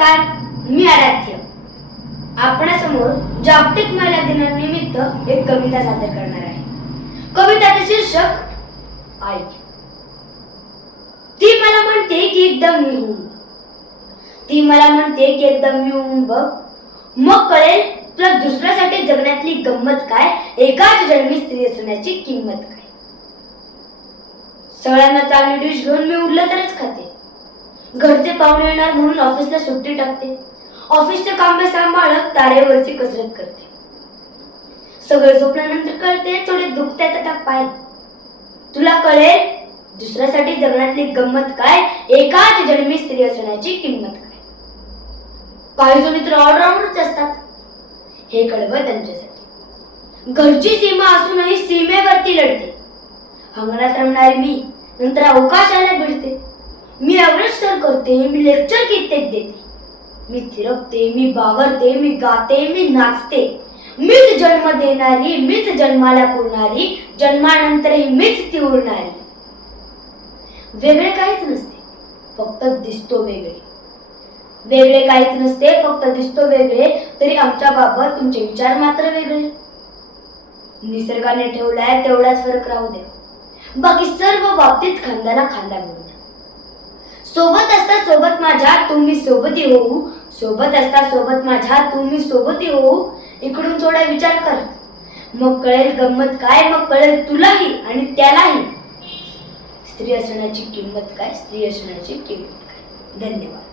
नमस्कार, मी आराध्य आपणासमोर जागतिक महिला दिनानिमित्त एक कविता सादर करणार आहे. कविताचे शीर्षक आई. ती मला म्हणते की एकदम मी होऊन, ती मला म्हणते की एकदम मी होऊन बघ, मग कळेल तुला दुसऱ्यासाठी जगण्यातली गंमत काय, एकाच जन्मी स्त्री असण्याची किंमत काय. सगळ्यांना चांगली डिश घेऊन मी उरलं तरच खाते, घरचे पाहुणे येणार म्हणून ऑफिसला सुट्टी टाकते, ऑफिसचे कामे सांभाळत तारेवरची कसरत करते. सगळं झोपल्यानंतर कळते थोडे दुखतात आता पाय, तुला कळेल दुसऱ्यासाठी जगण्यातली गंमत काय, एकाच जन्मी स्त्री असण्याची किंमत काय. काही जणी तर ऑलराऊंडरच असतात, हे कळवं त्यांच्यासाठी. घरची सीमा असूनही सीमेवरती लढते, अंगणात रमणारी मी नंतर अवकाशाला भिडते. मी एव्हरेस्ट सर करते, मी लेक्चर कित्येक देते, मी थिरकते, मी बावरते, मी गाते, मी नाचते. मीच जन्म देणारी, मीच जन्माला पुरणारी, जन्मानंतरही मीच ती उरणारी. वेगळे काहीच नसते, फक्त दिसतो वेगळे. वेगळे काहीच नसते, फक्त दिसतो वेगळे, तरी आमच्या बाबत तुमचे विचार मात्र वेगळे. निसर्गाने ठेवलाय तेवढाच फरक राहू दे, बाकी सर्व बाबतीत खांद्याला खांदा मिळू द्या. सोबत असता सोबत माझ्या तुम्ही सोबती होऊ, सोबत असता सोबत माझ्या तुम्ही सोबती होऊ. इकडून थोडा विचार कर, मग कळेल गंमत काय, मग कळेल तुलाही आणि त्यालाही स्त्री असण्याची किंमत काय, स्त्री असण्याची किंमत काय. धन्यवाद.